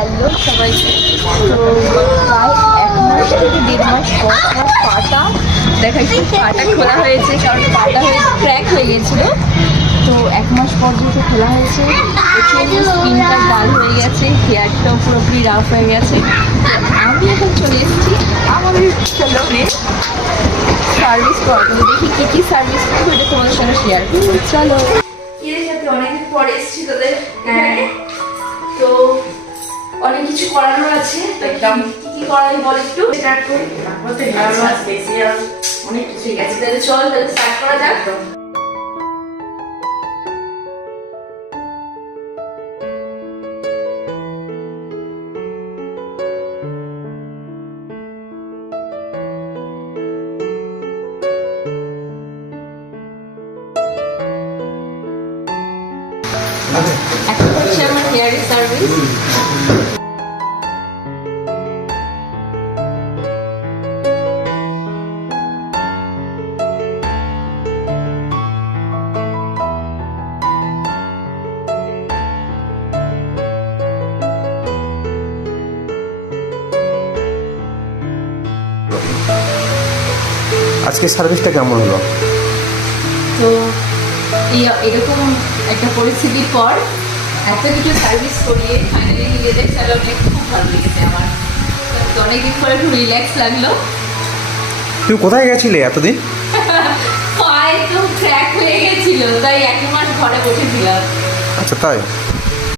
Hello সবাইকে। তো প্রায় 1 মাস থেকে 1.5 মাস পর আমার পাটা দেখাচ্ছি, পাটা খোলা হয়েছে কারণ পাটা হয়ে ক্র্যাক হয়ে গেছিলো। তো 1 মাস পর যেহেতু খোলা হয়েছে, প্রচুর স্কিনটা ডাল হয়ে গেছে, হেয়ারটাও পুরোপুরি রাফ হয়ে গেছে। তো আমি এখন চলে এসেছি আমাদের সেলুনে সার্ভিস করাতে। দেখি কী কী সার্ভিস করবো, এটা তোমাদের সঙ্গে শেয়ার করবো। চলো, এর সাথে অনেকদিন পরে এসেছি তোদের এখানে। তো অনেক কিছু করানোর আছে, একদম কি কি করাই বল একটু। স্টার্ট করি, ফেসিয়াল অনেক কিছু। ঠিক আছে, তাহলে চল, তাহলে স্টার্ট করা যাক। এখন হচ্ছে আমার হেয়ার সার্ভিস। আজকে সার্ভিসটা কেমন হলো? তো এরকম একটা পরিস্থিতির পর এত কিছু সার্ভিস করিয়ে ফাইনালি নিজেদের স্যালনে খুব ভালো লেগেছে আমার। তো অনেকদিন পরে খুব রিল্যাক্স লাগলো। তুমি কোথায় গেছিলে এতদিন? পায়ে তো ক্র্যাক হয়ে গেছিল, তাই 1 মাস ঘরে বসেছিলাম। আচ্ছা, তাই?